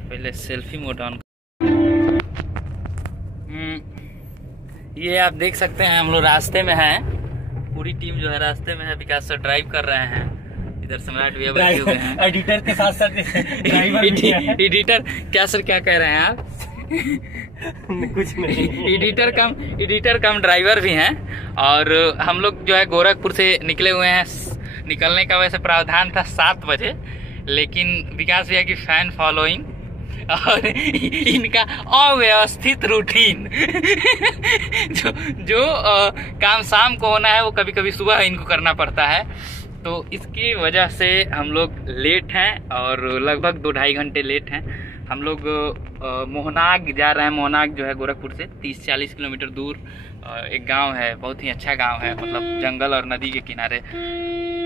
पहले selfie mode on. ये आप देख सकते हैं हम लोग रास्ते में हैं, पूरी टीम जो है रास्ते में है। विकास सर ड्राइव कर रहे हैं, इधर सम्राट भैया बैठे हुए हैं एडिटर के साथ साथ ड्राइवर एडिटर क्या सर क्या कह रहे हैं आप? कुछ नहीं, एडिटर कम ड्राइवर भी हैं। और हम लोग जो है गोरखपुर से निकले हुए हैं। निकलने का वैसे प्रावधान था 7 बजे, लेकिन विकास भैया की फैन फॉलोइंग और इनका अव्यवस्थित रूटीन जो काम शाम को होना है वो कभी कभी सुबह इनको करना पड़ता है, तो इसकी वजह से हम लोग लेट हैं और लगभग 2-2.5 घंटे लेट हैं। हम लोग मोहनाग जा रहे हैं। मोहनाग जो है गोरखपुर से 30-40 किलोमीटर दूर एक गांव है, बहुत ही अच्छा गांव है, मतलब जंगल और नदी के किनारे।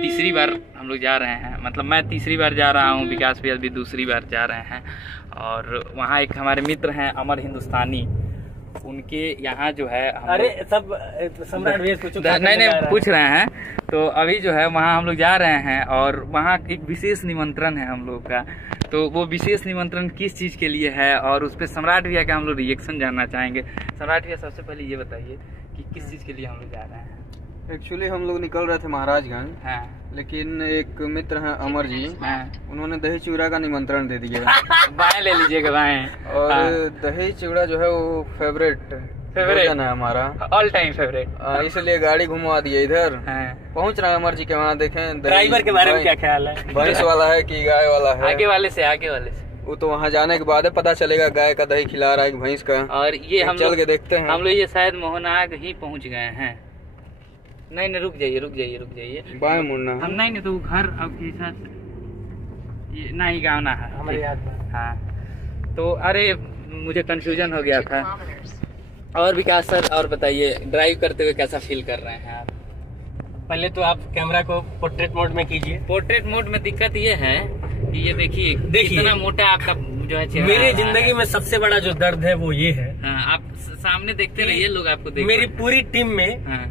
तीसरी बार हम लोग जा रहे हैं, मतलब मैं तीसरी बार जा रहा हूँ, विकास भैया भी दूसरी बार जा रहे हैं। और वहाँ एक हमारे मित्र हैं अमर हिंदुस्तानी, उनके यहाँ जो है अरे सब सम्राट भैया नहीं पूछ रहे हैं। तो अभी जो है वहाँ हम लोग जा रहे हैं और वहाँ एक विशेष निमंत्रण है हम लोग का। तो वो विशेष निमंत्रण किस चीज़ के लिए है और उस पर सम्राट भैया का हम लोग रिएक्शन जानना चाहेंगे। सम्राट भैया सबसे पहले ये बताइए कि किस चीज़ के लिए हम लोग जा रहे हैं। एक्चुअली हम लोग निकल रहे थे महाराजगंज, हाँ। लेकिन एक मित्र हैं अमर जी, हाँ। उन्होंने दही चिवड़ा का निमंत्रण दे दिया। बाएं ले लीजिएगा, बाएं। और दही चिवड़ा जो है वो फेवरेट भोजन है हमारा, ऑल टाइम फेवरेट, इसलिए गाड़ी घुमा दिए इधर। हाँ। पहुंच रहे हैं अमर जी के वहाँ। देखें ड्राइवर के बारे में क्या ख्याल है, भैंस वाला है कि गाय वाला है? आगे वाले से वो तो वहाँ जाने के बाद पता चलेगा गाय का दही खिला रहा है कि भैंस का। और ये हम चल के देखते हैं। हम लोग ये शायद मोहनाग ही पहुँच गए हैं। नहीं रुक जाइए बाएं मुड़ना है। हम नहीं तो घर अब ये नहीं गाँव ना है हमारे याद में। हाँ, तो अरे मुझे कंफ्यूजन हो गया था। और विकास सर और बताइए, ड्राइव करते हुए कैसा फील कर रहे हैं आप? पहले तो आप कैमरा को पोर्ट्रेट मोड में कीजिए। पोर्ट्रेट मोड में दिक्कत ये है कि ये देखिए कितना मोटा आपका जो है चेहरा। मेरी जिंदगी में सबसे बड़ा जो दर्द है वो ये है। हाँ, आप सामने देखते रहिए, लोग आपको देख। मेरी पूरी टीम में हाँ।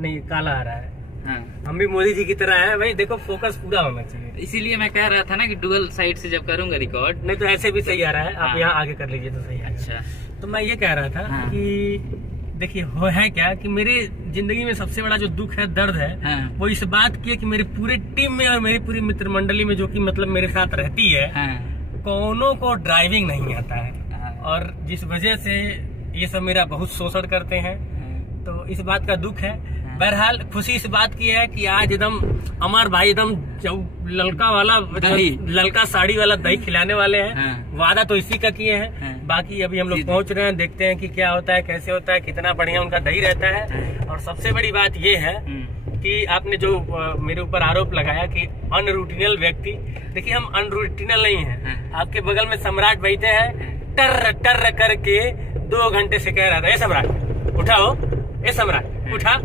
नहीं काला आ रहा है। हाँ। हम भी मोदी जी की तरह हैं भाई, देखो फोकस पूरा होना चाहिए। इसीलिए मैं कह रहा था ना कि डुअल साइड से जब करूंगा रिकॉर्ड, नहीं तो ऐसे भी सही आ रहा है। आप हाँ। यहाँ आगे कर लीजिए तो सही है। अच्छा, तो मैं ये कह रहा था हाँ। कि देखिए हो है क्या कि मेरे जिंदगी में सबसे बड़ा जो दुख है, दर्द है, हाँ। वो इस बात की है कि मेरी पूरी टीम में और मेरी पूरी मित्र मंडली में जो कि मतलब मेरे साथ रहती है, हाँ। कौनों को ड्राइविंग नहीं आता है। हाँ। और जिस वजह से ये सब मेरा बहुत शोषण करते हैं, तो इस बात का दुख है। बहरहाल खुशी इस बात की है कि आज एकदम अमर भाई एकदम ललका वाला ललका साड़ी वाला दही खिलाने वाले हैं। हाँ। वादा तो इसी का किए हैं। हाँ। बाकी अभी हम लोग पहुंच रहे हैं, देखते हैं कि क्या होता है, कैसे होता है, कितना बढ़िया उनका दही रहता है। और सबसे बड़ी बात ये है कि आपने जो मेरे ऊपर आरोप लगाया कि अनरूटीनल व्यक्ति, देखिए हम अनरूटीनल नहीं है। आपके बगल में सम्राट बैठे हैं, टर टर करके 2 घंटे से कह रहा था, ए सम्राट उठाओ, ए सम्राट उठा,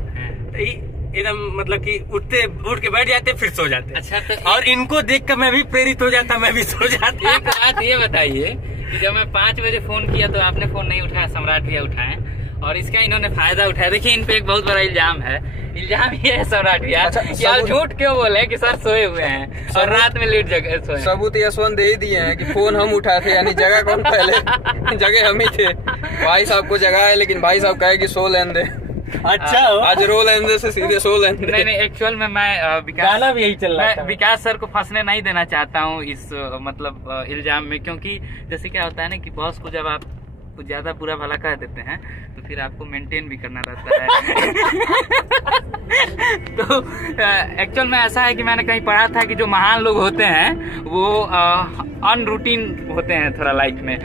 एकदम मतलब कि उठ के बैठ जाते फिर सो जाते। अच्छा, तो और इनको देख कर मैं भी प्रेरित हो जाता, मैं भी सो जाता। एक बात ये बताइए कि जब मैं 5 बजे फोन किया तो आपने फोन नहीं उठाया, सम्राट भैया उठाए और इसका इन्होंने फायदा उठाया। देखिए इन पे एक बहुत बड़ा इल्जाम है। इल्जाम ये है सम्राट भैया कि आप झूठ क्यों बोले कि सर सोए हुए हैं और रात में लेट जगह सोए। सबूत यशवंत दे ही दिए हैं कि फोन हम उठाए थे, यानी जगह कौन पहले जगह हम ही थे। भाई साहब को जगह है, लेकिन भाई साहब कहे कि सो लेने दे। अच्छा, आज रो लेने दे से सीधे सो लेने दे। नहीं एक्चुअल में मैं गाना भी यही चल रहा है। विकास सर को फंसने नहीं देना चाहता हूँ इस मतलब इल्जाम में, क्योंकि जैसे क्या होता है ना कि बॉस को जब आप कुछ ज्यादा बुरा भला कह देते हैं तो फिर आपको मेंटेन भी करना रहता है। तो एक्चुअल में ऐसा है कि मैंने कहीं पढ़ा था कि जो महान लोग होते हैं वो अनरूटीन होते हैं थोड़ा लाइफ में।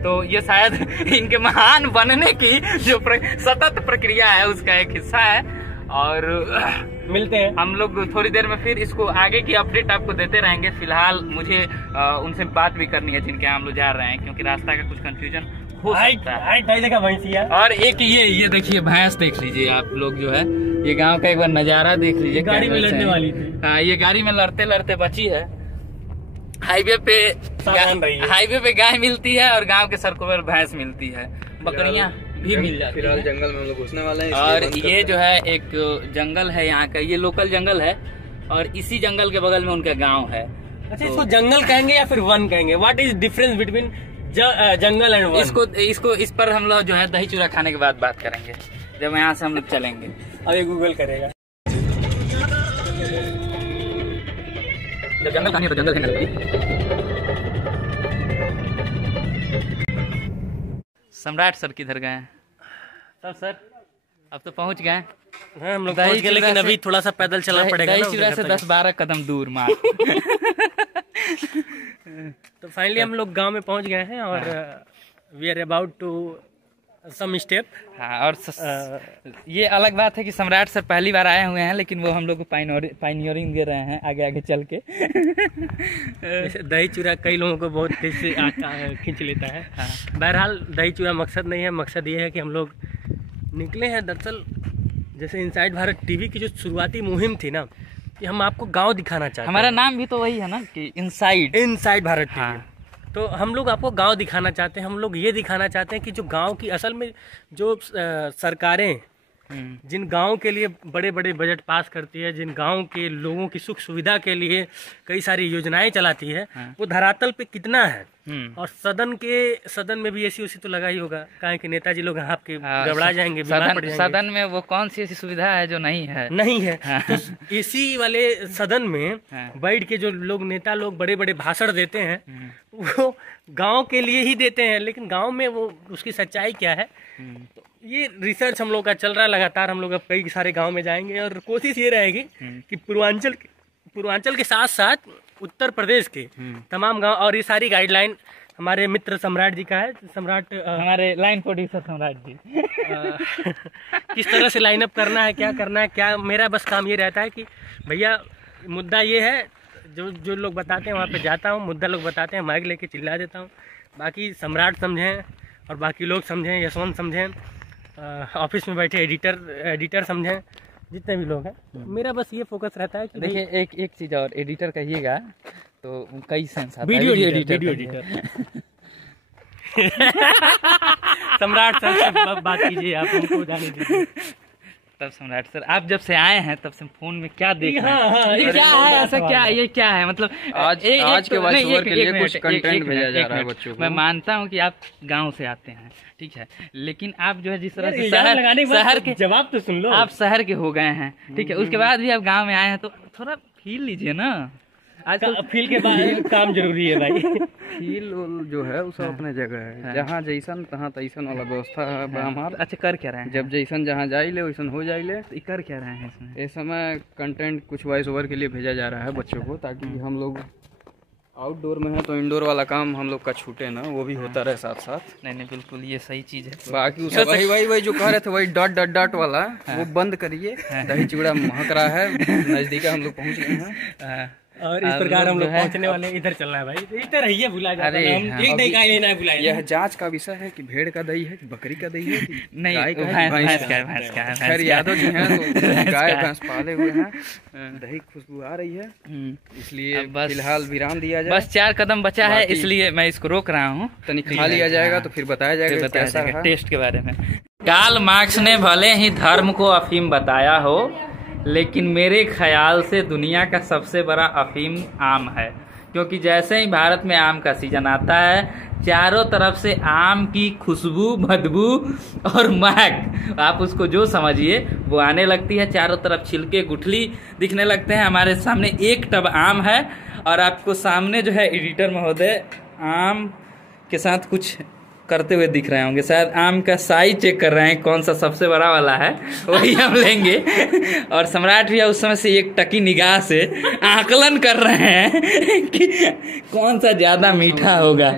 तो ये शायद इनके महान बनने की जो सतत प्रक्रिया है उसका एक हिस्सा है। और मिलते हैं हम लोग थोड़ी देर में, फिर इसको आगे की अपडेट आपको देते रहेंगे। फिलहाल मुझे उनसे बात भी करनी है जिनके हम लोग जा रहे हैं, क्योंकि रास्ता का कुछ कंफ्यूजन हो सकता है। और एक ये देखिए भैंस देख लीजिए आप लोग, जो है ये गांव का एक बार नजारा देख लीजिए। गाड़ी में लड़ने वाली थी। हाँ, ये गाड़ी में लड़ते लड़ते बची है। हाईवे पे गाय मिलती है और गांव के सड़कों पर भैंस मिलती है, बकरियां भी मिल जाती है। फिलहाल जंगल में हम लोग घुसने वाले हैं। और ये जो है एक जंगल है यहाँ का, ये लोकल जंगल है और इसी जंगल के बगल में उनका गांव है। अच्छा, इसको जंगल कहेंगे या फिर वन कहेंगे? What is difference between jungle and one? इसको इस पर हम लोग जो है दही चूड़ा खाने के बाद बात करेंगे, जब यहाँ से हम लोग चलेंगे। अभी गूगल करेगा। जब जंगल खानी है तो जंगल खाने लगती। सम्राट सर किधर गए हैं? सर अब तो पहुंच गए। हाँ, हम लोग पहुंच गए, लेकिन अभी थोड़ा सा पैदल चलना पड़ेगा। दही चूड़ा से 10-12 कदम दूर मार। तो फाइनली हम लोग गांव में पहुंच गए हैं और we are about to some step. हाँ, और ये अलग बात है कि सम्राट सर पहली बार आए हुए हैं, लेकिन वो हम लोग को पाइनियरिंग दे रहे हैं आगे आगे चल के। दही चूड़ा कई लोगों को बहुत तेज से खींच लेता है। हाँ। बहरहाल दही चूड़ा मकसद नहीं है, मकसद ये है कि हम लोग निकले हैं दरअसल, जैसे इनसाइड भारत टीवी की जो शुरुआती मुहिम थी ना, कि हम आपको गांव दिखाना चाहते हैं। हमारा नाम भी तो वही है ना कि इनसाइड भारत टीवी। हाँ। तो हम लोग आपको गांव दिखाना चाहते हैं। हम लोग ये दिखाना चाहते हैं कि जो गांव की असल में जो सरकारें जिन गांव के लिए बड़े बड़े बजट पास करती है, जिन गांव के लोगों की सुख सुविधा के लिए कई सारी योजनाएं चलाती है, वो धरातल पे कितना है। और सदन में भी ऐसी उसी तो लगा ही होगा, कहा कि नेताजी लोग आपके गड़बड़ा जाएंगे, बीमार पड़ जाएंगे। सदन में वो कौन सी ऐसी सुविधा है जो नहीं है? हाँ। तो इसी वाले सदन में बैठ के जो लोग नेता लोग बड़े बड़े भाषण देते हैं, वो गांव के लिए ही देते हैं, लेकिन गांव में वो उसकी सच्चाई क्या है, तो ये रिसर्च हम लोग का चल रहा है लगातार। हम लोग अब कई सारे गांव में जाएंगे और कोशिश ये रहेगी कि पूर्वांचल के साथ साथ उत्तर प्रदेश के तमाम गांव, और ये सारी गाइडलाइन हमारे मित्र सम्राट जी का है। सम्राट हमारे लाइन प्रोड्यूसर सम्राट जी किस तरह से लाइन अप करना है, क्या करना है, क्या मेरा बस काम ये रहता है कि भैया मुद्दा ये है, जो लोग बताते हैं वहाँ पे जाता हूँ, मुद्दा लोग बताते हैं, माइक लेके चिल्ला देता हूँ। बाकी सम्राट समझें और बाकी लोग समझें, यशवंत समझें, ऑफिस में बैठे एडिटर समझें, जितने भी लोग हैं, मेरा बस ये फोकस रहता है कि देखिए एक चीज़ और, एडिटर कहिएगा तो कई सेंस आता है। वीडियो एडिटर सम्राट सर से बात कीजिए, आप उनको जाने दीजिए। तब सम्राट सर, आप जब से आए हैं तब से फोन में क्या देख रहे हैं? हाँ, ये क्या है ऐसा, क्या ये क्या है? मतलब आज के वॉइस ओवर के लिए कुछ कंटेंट भेजा जा रहा है बच्चों को। मैं मानता हूँ कि आप गांव से आते हैं, ठीक है, लेकिन आप जो है जिस तरह से शहर के जवाब तो सुन लो, आप शहर के हो गए हैं, ठीक है, उसके बाद भी आप गांव में आए हैं, तो थोड़ा फील लीजिए ना। आजकल फील के बाद काम जरूरी है भाई। फील जो है वो सब अपने जगह है, जहाँ जैसन तहाँ तैसन वाला व्यवस्था है हमार। अच्छा, कर क्या रहे हैं? जब जैसन जहाँ जाइले वैसन हो जाइले। तो कर क्या रहे हैं इसमें? इस समय कंटेंट कुछ वॉइस ओवर के लिए भेजा जा रहा है बच्चों को, ताकि हम लोग आउटडोर में है तो इंडोर वाला काम हम लोग का छूटे ना, वो भी होता रहे साथ साथ। नहीं बिल्कुल ये सही चीज़ है। बाकी वही जो कह रहे थे, वही डॉट वाला वो बंद करिए। दही चूड़ा महक रहा है, नजदीक हम लोग पहुँच गए हैं और इस प्रकार हम लोग पहुंचने वाले। इधर चलना है भाई, इधर रहिए, भुला जाता है। हम एक दही का ही ना भुलाएं। यह जांच का विषय है कि भेड़ का दही है कि बकरी का दही है कि नहीं, भैंस का है। खैर यादव जी हैं तो गाय भैंस पाले हुए हैं, दही खुशबू आ रही है, इसलिए फिलहाल विराम दिया जाए। बस 4 कदम बचा है, इसलिए मैं इसको रोक रहा हूँ। तनिक खा लिया जाएगा तो फिर बताया जाएगा कैसा है टेस्ट के बारे में। कार्ल मार्क्स ने भले ही धर्म को अफीम बताया हो, लेकिन मेरे ख्याल से दुनिया का सबसे बड़ा अफीम आम है, क्योंकि जैसे ही भारत में आम का सीजन आता है, चारों तरफ से आम की खुशबू, बदबू और महक, आप उसको जो समझिए, वो आने लगती है। चारों तरफ छिलके, गुठली दिखने लगते हैं। हमारे सामने एक टब आम है और आपको सामने जो है एडिटर महोदय आम के साथ कुछ करते हुए दिख रहे होंगे, शायद आम का साइज चेक कर रहे हैं, कौन सा सबसे बड़ा वाला है वही हम लेंगे। और सम्राट भैया उस समय से एक टकी निगाह से आकलन कर रहे हैं कि कौन सा ज्यादा मीठा होगा।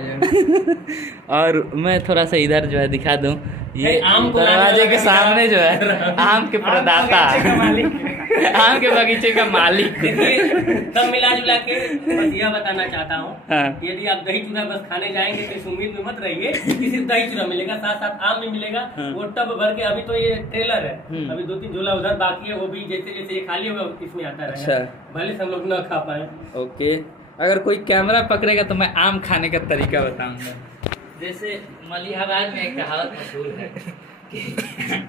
और मैं थोड़ा सा इधर जो है दिखा दूं, ये आम दरवाजे के सामने जो है आम के प्रदाता, आम के बगीचे का मालिक। सब मिला जुला के बस यह बताना चाहता हूँ, यदि आप दही चूड़ा बस खाने जाएंगे तो इस उम्मीद में मत रहिए कि सिर्फ दही चूड़ा मिलेगा, साथ साथ आम भी मिलेगा। वो टब भर के, अभी तो ये ट्रेलर है, अभी 2-3 झोला उधर बाकी है, वो भी जैसे जैसे ये खाली होगा इसमें आता रहेगा, भले से हम लोग न खा पाए। ओके, अगर कोई कैमरा पकड़ेगा तो मैं आम खाने का तरीका बताऊंगा। जैसे मलिहाबाद में एक कहावत मशहूर है कि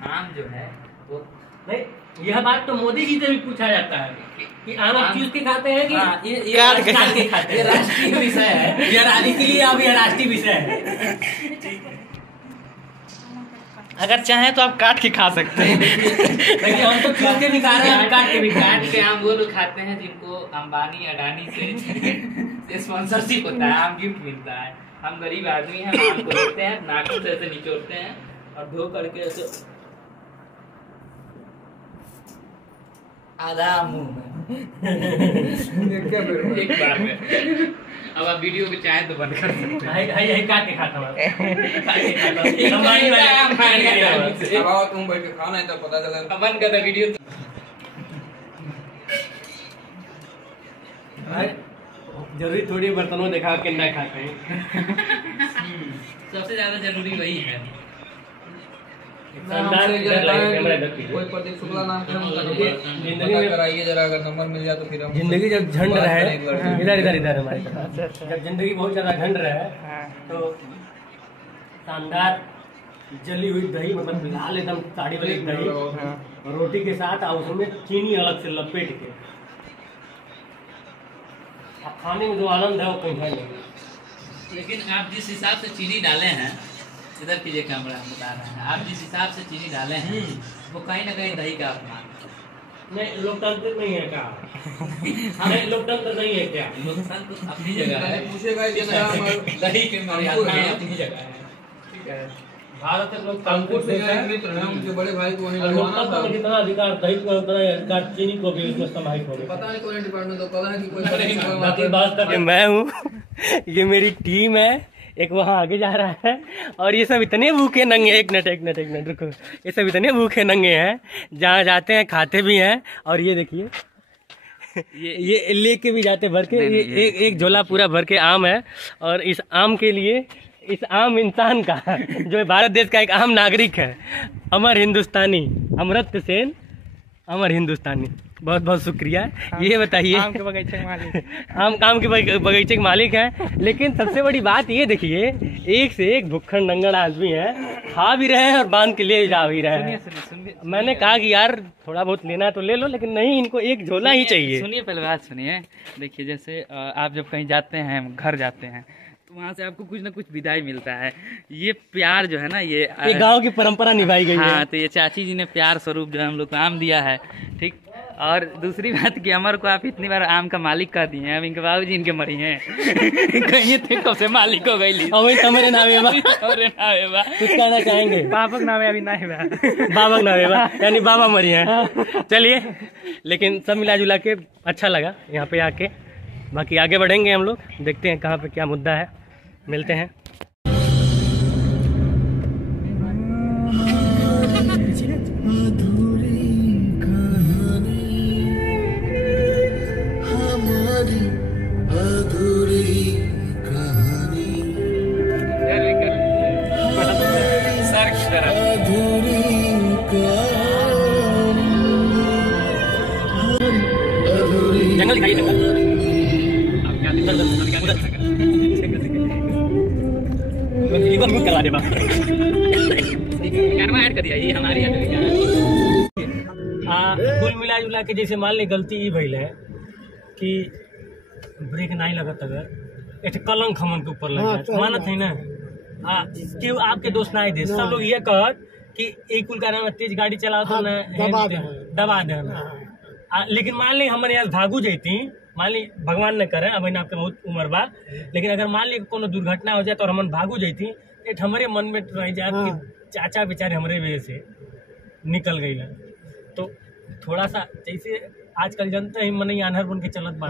आम जो है वो, नहीं, यह बात तो मोदी जी से भी पूछा जाता है कि आम आप चूज के खाते हैं कि ये काट के खाते हैं? ये राष्ट्रीय विषय है। इसीलिए अब यह राष्ट्रीय विषय है। अगर चाहें तो आप काट के खा सकते हैं। देखिए हम तो चूज के भी खा रहे हैं, हम काट के भी खा रहे काट के आम वो लोग खाते हैं जिनको अंबानी अडानी से स्पॉन्सरशिप होता है, आम गिफ्ट मिलता है। हम गरीब आदमी हैं, आम को लेते हैं, नाखून से ऐसे निचोड़ते हैं और धो करके ऐसे आधा मुंह में एक बार में। अब आप वीडियो को चाहें तो बंद कर सकते हैं। हैं। काट के खाता हूँ। तुम बैठ के खाना है तो पता चला। बंद कर दो वीडियो। जरूरी थोड़ी बर्तनों देखा के ना खाते हैं। सबसे ज्यादा जरूरी वही है। कोई प्रदीप शुक्ला नाम के जिंदगी में कराइए जरा, अगर नंबर मिल जाए तो फिर हम जिंदगी जब झंड रहा है, इधर हमारे तरफ, जब जिंदगी बहुत ज्यादा झंड रहा है तो शानदार जली हुई दही, मतलब लाल एकदम साड़ी वाली दही रोटी के साथ और उसमें चीनी अलग से लपेट के खाने में जो आनंद है वो कहीं है नहीं। लेकिन आप जिस हिसाब से चीनी डाले हैं, इधर कीजिए कैमरा, हम बता रहे हैं, आप जिस हिसाब से चीनी डाले हैं वो कहीं ना कहीं दही का अपमान है। नहीं, लोकतंत्र नहीं है क्या? हमें लोकतंत्र नहीं है क्या? लोकतंत्र अपनी जगह है, पूछेगा दही के मर्यादा में अपनी जगह है। ठीक है, भारत एक लोकतांत्रिक देश है। उनके बड़े भाई को वहीं लोकतंत्र में जितना अधिकार दही को उतना अधिकार चीनी को भी उसमें समाहित हो गया। पता नहीं कौन डिपार्टमेंट तो पता है कि कोई बाकी बात तक मैं हूँ, ये मेरी टीम है, एक वहाँ आगे जा रहा है और ये सब इतने भूखे नंगे, एक मिनट रुको, ये सब इतने भूखे नंगे हैं, जहाँ जाते हैं खाते भी हैं। और ये देखिए ये लेके भी जाते भर के, ये एक झोला पूरा भर के आम है। और इस आम के लिए, इस आम इंसान का, जो भारत देश का एक आम नागरिक है, अमर हिंदुस्तानी अमर्त्य सेन, अमर हिंदुस्तानी, बहुत बहुत शुक्रिया। ये बताइए, आम के बगीचे के मालिक, आम के बगीचे के मालिक हैं। लेकिन सबसे बड़ी बात ये देखिए, एक से एक भुक्खड़ नंगड़ आदमी है, खा भी रहे हैं और बांध के ले जा भी रहे हैं। मैंने कहा कि यार थोड़ा बहुत लेना तो ले लो, लेकिन नहीं, इनको एक झोला ही चाहिए। सुनिए, पहले बात सुनिए। देखिए, जैसे आप जब कहीं जाते हैं, घर जाते हैं, तो वहाँ से आपको कुछ ना कुछ विदाई मिलता है। ये प्यार जो है ना, ये गांव की परंपरा निभाई गई है। हाँ, तो ये चाची जी ने प्यार स्वरूप जो है हम लोग को आम दिया है। ठीक। और दूसरी बात कि अमर को आप इतनी बार आम का मालिक कर दिए हैं, अब इनके बाबूजी इनके मरी हैं। कहीं थे कब से मालिक हो गई। मेरे नावे बा कुछ कहना चाहेंगे? बाबा के नावे अभी नहीं बा, बाबा के नावे बा, यानी बाबा मरी हैं। चलिए, लेकिन सब मिला जुला के अच्छा लगा यहाँ पे आके। बाकी आगे बढ़ेंगे हम लोग, देखते हैं कहाँ पे क्या मुद्दा है, मिलते हैं। जंगल दिखाइए, जंगल करवा दे, ऐड कर दिया, ये हमारी कुल मिला जुला के जैसे मान ली गलती ये भइल है कि ब्रेक नहीं लगत, अगर एक कलंक हमन के ऊपर लग जाए, मानत है ना। क्यों आपके दोस्त नहीं दे, सब लोग ये कहत कि एक कुल का तेज गाड़ी चलाओ तो दबा दे। लेकिन मान ली हमारे यहाँ भागू जैती, मान ली भगवान न करे, अब आपके बहुत उम्र बा, लेकिन अगर मान ली कोनो दुर्घटना हो जाए तो हमन भागू जैती, हमारे मन में रह जाए कि चाचा बेचारे हमारे वजह से निकल गई है। तो थोड़ा सा जैसे आजकल जनता ही मन आन्हर बन के चलत बा,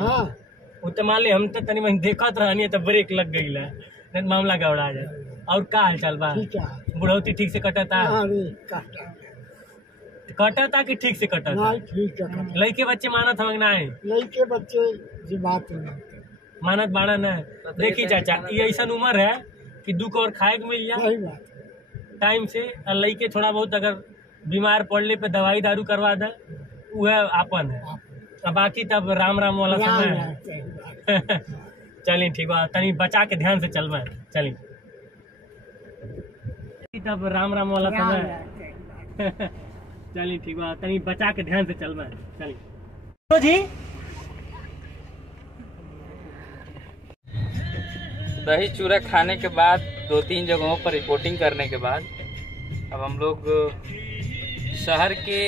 तो मान ली हम तो तनी मन देखत रहनी तो ब्रेक लग गई है, नहीं मामला गड़बड़ा जाए। और का हाल चाल बा? बुढ़ौती ठीक से कटता? कटता कि ठीक से कटता? लड़के बच्चे मानत हम ना है, लड़के बच्चे जी बात मानत बाड़ा न। देखी चाचा, ये ऐसा उम्र है कि दुख और खाए के मिल जाए टाइम से, और लड़के थोड़ा बहुत अगर बीमार पड़ने पे दवाई दारू करवा दे, वह आपन है। अब बाकी तब राम राम वाला समय है। चलिए ठीक बा, तनी बचा के ध्यान से चलवा, चलिए तब राम राम वाला समय। चलिए ठीक बा, तनी बचा के ध्यान से चलवा, चलिए। तो जी दही चूड़ा खाने के बाद 2-3 जगहों पर रिपोर्टिंग करने के बाद अब हम लोग शहर के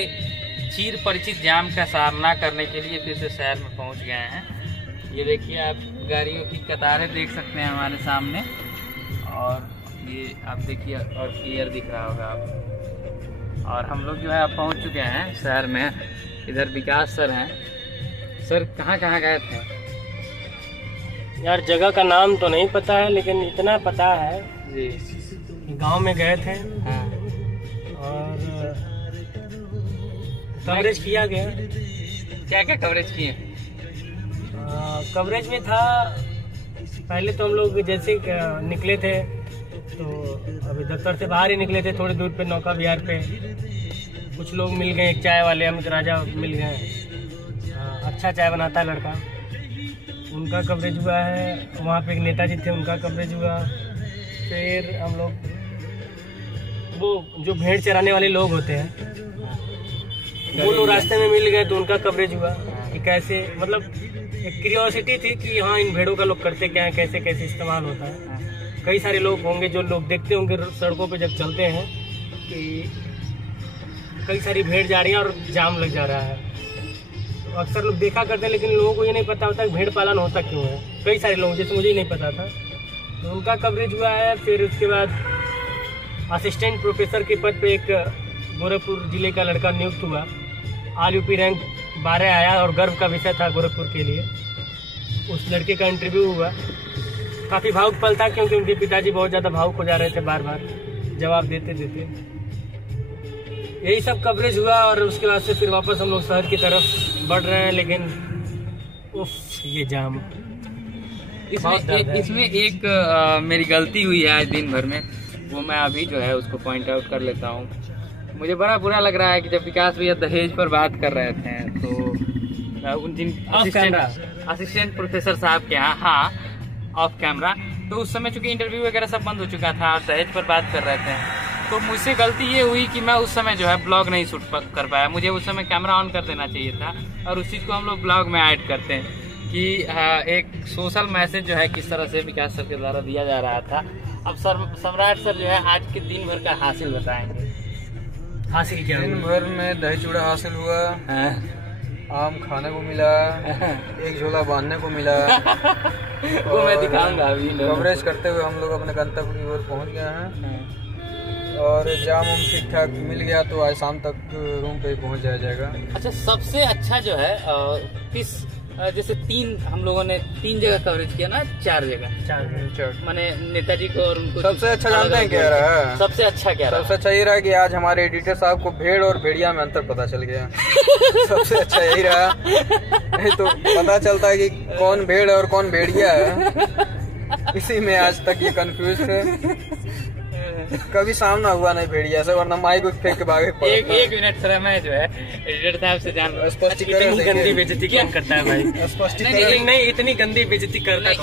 चीर परिचित जाम का सामना करने के लिए फिर से शहर में पहुंच गए हैं। ये देखिए आप गाड़ियों की कतारें देख सकते हैं हमारे सामने, और ये आप देखिए और क्लियर दिख रहा होगा आप। और हम लोग जो है अब पहुंच चुके हैं शहर में। इधर विकास सर हैं। सर कहाँ कहाँ गए थे? यार जगह का नाम तो नहीं पता है, लेकिन इतना पता है जी गांव में गए थे। हाँ। और कवरेज किया गया। क्या क्या कवरेज किए? कवरेज में था, पहले तो हम लोग जैसे निकले थे तो अभी दफ्तर से बाहर ही निकले थे, थोड़ी दूर पे नौका विहार पे कुछ लोग मिल गए, एक चाय वाले अमित राजा मिल गए। अच्छा चाय बनाता है लड़का, उनका कवरेज हुआ है। वहाँ पे एक नेताजी थे, उनका कवरेज हुआ। फिर हम लोग वो जो भेड़ चराने वाले लोग होते हैं वो लोग रास्ते में मिल गए तो उनका कवरेज हुआ कि कैसे, मतलब एक क्यूरियोसिटी थी कि हाँ इन भेड़ों का लोग करते क्या है, कैसे कैसे इस्तेमाल होता है। कई सारे लोग होंगे जो लोग देखते होंगे सड़कों पे जब चलते हैं कि कई सारी भेड़ जा रही है और जाम लग जा रहा है। तो अक्सर लोग देखा करते हैं, लेकिन लोगों को ये नहीं पता होता कि भेड़ पालन होता क्यों है। कई सारे लोग, जैसे मुझे ही नहीं पता था, तो उनका कवरेज हुआ है। फिर उसके बाद असिस्टेंट प्रोफेसर के पद पे एक गोरखपुर जिले का लड़का नियुक्त हुआ। ऑल यूपी रैंक 12 आया और गर्व का विषय था गोरखपुर के लिए। उस लड़के का इंटरव्यू हुआ। काफ़ी भावुक पल था क्योंकि उनके पिताजी बहुत ज़्यादा भावुक हो जा रहे थे बार बार जवाब देते देते। यही सब कवरेज हुआ और उसके बाद से फिर वापस हम लोग शहर की तरफ बढ़ रहे हैं। लेकिन उफ ये जाम, इसमें एक मेरी गलती हुई है आज दिन भर में, वो मैं अभी जो है उसको पॉइंट आउट कर लेता हूँ। मुझे बड़ा बुरा लग रहा है कि जब विकास भैया दहेज पर बात कर रहे थे तो उन जिन असिस्टेंट प्रोफेसर साहब के यहाँ, हाँ ऑफ कैमरा, तो उस समय चूंकि इंटरव्यू वगैरह सब बंद हो चुका था और दहेज पर बात कर रहे थे, तो मुझसे गलती ये हुई कि मैं उस समय जो है ब्लॉग नहीं शूट कर पाया। मुझे उस समय कैमरा ऑन कर देना चाहिए था, और उस चीज़ को हम लोग ब्लॉग में ऐड करते हैं कि एक सोशल मैसेज जो है किस तरह से विकास सर के द्वारा दिया जा रहा था। अब सम्राट सर जो है आज के दिन भर का हासिल बताएंगे। हासिल क्या? दिन भर में दही चूड़ा हासिल हुआ, आम खाने को मिला, एक झोला बांधने को मिला। वो मैं दिखाऊंगा अभी। कवरेज करते हुए हम लोग अपने गंतव्य की ओर पहुंच गए हैं और जाम ठीक ठाक मिल गया तो आज शाम तक रूम पे पहुंच जाएगा। अच्छा, सबसे अच्छा जो है किस, जैसे हम लोगों ने 3 जगह कवरेज किया ना, 4 जगह, माने नेताजी को और उनको। सबसे अच्छा जानते हैं क्या रहा? सबसे अच्छा क्या रहा? सबसे अच्छा ये रहा कि आज हमारे एडिटर साहब को भेड़ और भेड़िया में अंतर पता चल गया। सबसे अच्छा यही रहा। नहीं तो पता चलता है कि कौन भेड़ और कौन भेड़िया है, इसी में आज तक ये कंफ्यूज थे। कभी सामना हुआ नहीं भेड़िया से, वरना माइक को फेंक के भागे। एक मिनट सर, मैं जो है एडिटर साहब से जान रहा हूँ, इतनी गंदी बेइज्जती कौन करता है भाई? स्पष्टीकरण नहीं, इतनी गंदी बेइज्जती करता है।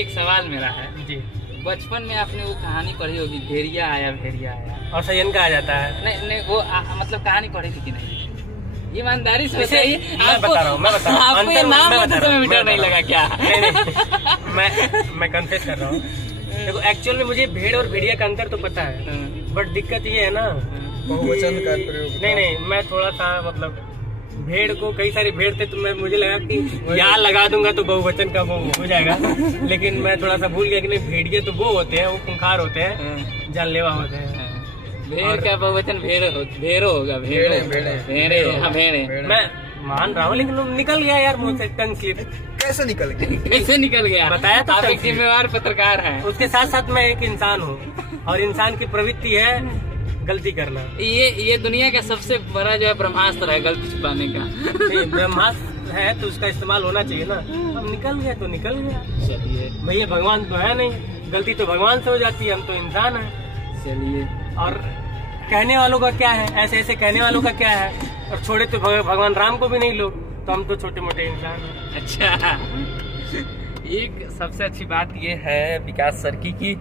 एक सवाल मेरा है जी। बचपन में आपने वो कहानी पढ़ी होगी, भेड़िया आया भेड़िया आया और सयन का आ जाता है। नहीं वो मतलब कहानी पढ़ी थी कि नहीं? ईमानदारी से बताइए। मैं बता रहा हूँ आपको ये नाम में डर नहीं लगा क्या? नहीं, मैं कन्फेस कर रहा हूँ। देखो एक्चुअल में मुझे भेड़ और भेड़िया का अंतर तो पता है, बट दिक्कत ये है ना, बहुवचन का प्रयोग। नहीं, मैं थोड़ा सा मतलब भेड़ को, कई सारी भेड़ थे तो मुझे लगा कि यहाँ लगा दूंगा तो बहुवचन का वो हो जाएगा, लेकिन मैं थोड़ा सा भूल गया कि नहीं, भेड़िए तो वो होते हैं, वो खूंखार होते हैं, जानलेवा होते हैं। भेड़ का बहुवचन भेड़ो होगा। भेड़े मैं मान रहा हूँ, लेकिन निकल गया यार मुझसे टंग स्लिप। कैसे निकल गया? कैसे निकल गया? बताया तो। आप एक जिम्मेवार पत्रकार हैं। उसके साथ साथ मैं एक इंसान हूँ, और इंसान की प्रवृत्ति है गलती करना। ये दुनिया का सबसे बड़ा जो है ब्रह्मास्त्र है, गलती छुपाने का। ब्रह्मास्त्र है तो उसका इस्तेमाल होना चाहिए ना। अब निकल गया तो निकल गया। चलिए भैया, भगवान तो है नहीं, गलती तो भगवान से हो जाती है, हम तो इंसान है। चलिए, और कहने वालों का क्या है, ऐसे ऐसे कहने वालों का क्या है, और छोड़े तो भगवान राम को भी नहीं लोग, तो हम तो छोटे मोटे इंसान हैं। अच्छा, एक सबसे अच्छी बात ये है विकास सर की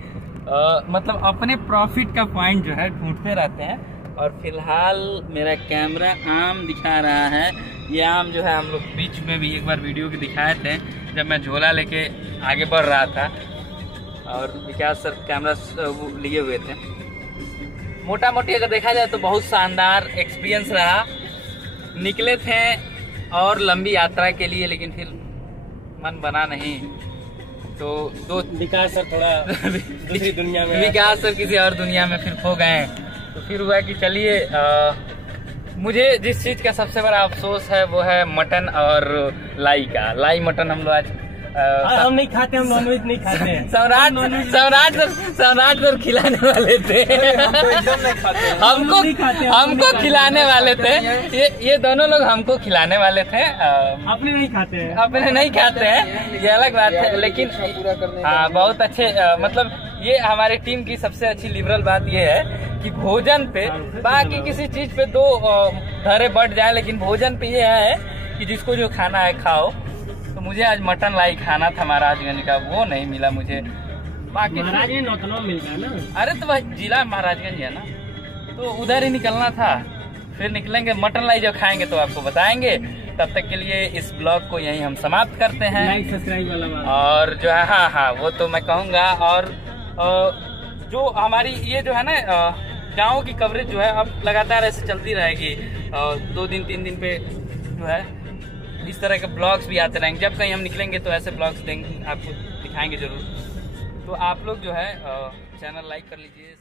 मतलब अपने प्रॉफिट का पॉइंट जो है ढूंढते रहते हैं। और फिलहाल मेरा कैमरा आम दिखा रहा है। ये आम जो है हम लोग बीच में भी एक बार वीडियो के दिखाए थे, जब मैं झोला लेके आगे बढ़ रहा था। और विकास सर कैमरा वो लिए हुए थे। मोटा मोटी अगर देखा जाए तो बहुत शानदार एक्सपीरियंस रहा। निकले थे और लंबी यात्रा के लिए, लेकिन फिर मन बना नहीं, तो दो विकास सर थोड़ा दूसरी दुनिया में, विकास सर किसी और दुनिया में फिर खो गए। तो फिर हुआ कि चलिए, मुझे जिस चीज़ का सबसे बड़ा अफसोस है वो है मटन और लाई का। लाई मटन हम लोग आज हम नहीं खाते, हम नॉनवेज नहीं खाते हैं। सम्राट सर खिलाने वाले थे, हमको खिलाने वाले थे। ये दोनों लोग हमको खिलाने वाले थे। अपने नहीं खाते हैं, अपने नहीं खाते हैं, ये अलग बात है। लेकिन हाँ, बहुत अच्छे, मतलब ये हमारी टीम की सबसे अच्छी लिबरल बात ये है कि भोजन पे, बाकी किसी चीज पे दो धरे बढ़ जाए, लेकिन भोजन पे ये है कि जिसको जो खाना है खाओ। तो मुझे आज मटन लाई खाना था महाराजगंज का, वो नहीं मिला मुझे। बाकी महाराजगंज नौतनवा मिलता है ना। अरे तो भाई जिला महाराजगंज है ना, तो उधर ही निकलना था। फिर निकलेंगे, मटन लाई जब खाएंगे तो आपको बताएंगे। तब तक के लिए इस ब्लॉग को यहीं हम समाप्त करते हैं। लाइक सब्सक्राइब वाला बात। और जो है, हाँ वो तो मैं कहूँगा। और जो हमारी ये जो है ना गाँव की कवरेज जो है अब लगातार ऐसे चलती रहेगी। 2 दिन 3 दिन पे जो है इस तरह के ब्लॉग्स भी आते रहेंगे। जब कहीं हम निकलेंगे तो ऐसे ब्लॉग्स देंगे, आपको दिखाएंगे जरूर। तो आप लोग जो है चैनल लाइक कर लीजिए,